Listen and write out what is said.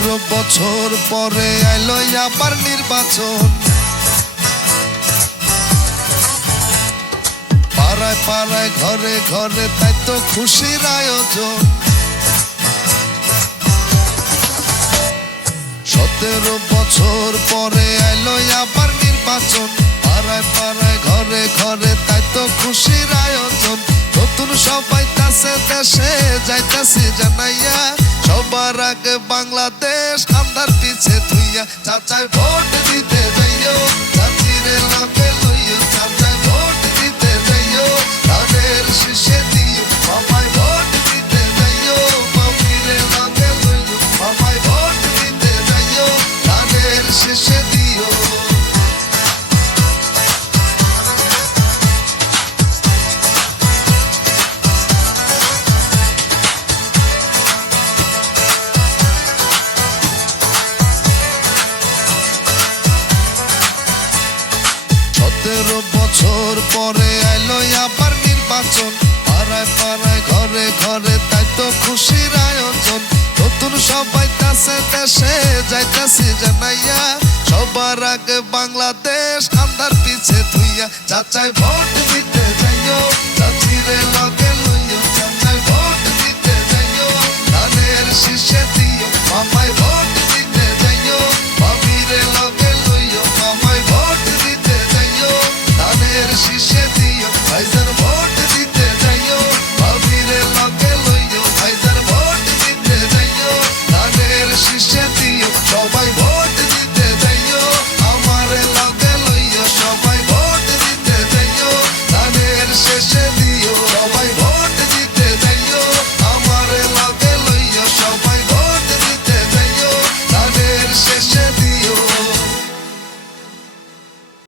17 বছর পরে আইলো আবার নির্বাচন। পাড়ায় পাড়ায় ঘরে ঘরে তাই তো খুশির আয়োজন। 17 বছর পরে আইলো আবার নির্বাচন। পাড়ায় পাড়ায় ঘরে ঘরে তাই তো খুশির আয়োজন। নতুন সবাই তাছে দেশে যাইতাছি জানাইয়া, সবার আগে বাংলাদেশ আন্ধার পিছে থুইয়া। চাচাই ভোট দিতে যাইও, চাচিরে লগে লইও। চাচাই ভোট দিতে যাইও, ধানের শীষে দিও। মামাই ভোট দিতে যাইও, মামিরে লগে লইও। মামাই ভোট দিতে যাইও, ধানের শীষে দিও। বছর পরে আইলো আবার নির্বাচন। পাড়ায় পাড়ায় ঘরে ঘরে তাই তো খুশির আয়োজন। নতুন সবাই কাছে দেশে যাইতাছি জানাইয়া, সবার আগে বাংলাদেশ আন্ধার পিছে থুইয়া। চাচাই ভোট দিতে যাইও, চাচিরে লগে লইও। চাচাই ভোট দিতে যাইও, ধানের শীষে দিও। মামাই ভোট দিতে যাইও, মামিরে লগে লইও। মামাই ভোট দিতে যাইও, ধানের শীষে